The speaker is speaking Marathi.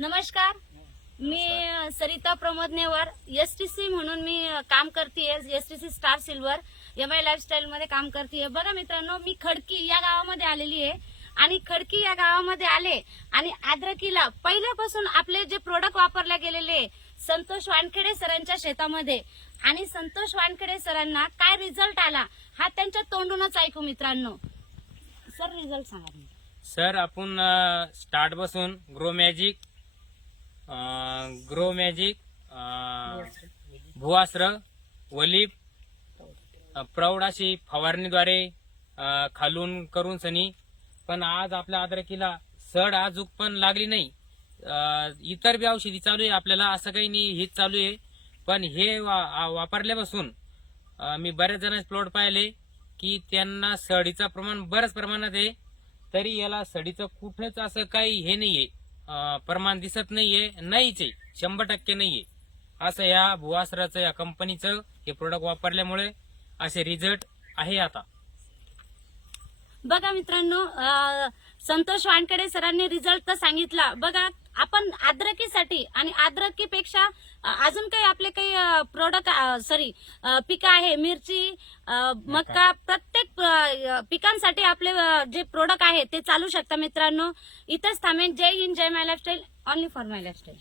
नमस्कार. मी Sarita Pramod Newar S T C म्हणून मी काम करते S T C star silver M I lifestyle मध्ये काम करते बघा मित्रांनो मी खडकी या गावामध्ये आलेली आहे. आणि खडकी या गावामध्ये आले आणि आद्रकीला पहिल्यापासून आपले जे प्रोडक्ट वापरले गेलेले संतोष वानखेडे सरांच्या शेतामध्ये. आणि संतोष वानखेडे सरांना काय रिझल्ट आला हा त्यांच्या तोंडूनच ऐकू मित्रांनो. सर रिझल्ट सांगा. सर आपण स्टार्ट बसून ग्रो मॅजिक ग्रो मॅजिक भुवास्त्र वलीप प्रौढ अशी फवारणीद्वारे खालून करून सनी. पण आज आपल्या अद्रकीला सड आजूक पण लागली नाही. इतर बी औषधी चालू आहे आपल्याला असं काही नाही हेच चालू आहे. पण हे वापरल्यापासून मी बऱ्याच जणांचे प्लॉट पाहिले की त्यांना सडीचं प्रमाण बऱ्याच प्रमाणात आहे. तरी याला सडीचं कुठंच असं काही हे नाहीये. अं, प्रमाण दिसत नाहीये नाहीच आहे. शंभर टक्के नाहीये. असं या भुवासराचं या कंपनीचं हे प्रोडक्ट वापरल्यामुळे असे रिझल्ट आहे आता. बघा मित्रांनो संतोष वानकडे सरांनी रिझल्ट तर सांगितला. बघा आपण आद्रकीसाठी आणि आद्रकीपेक्षा अजून काही आपले काही प्रोडक्ट सॉरी पिकं आहे मिरची मका. प्रत्येक पिकांसाठी आपले जे प्रोडक्ट आहे ते चालू शकता मित्रांनो. इथंच थांबेन. Jai Hind Jai my lifestyle only for my lifestyle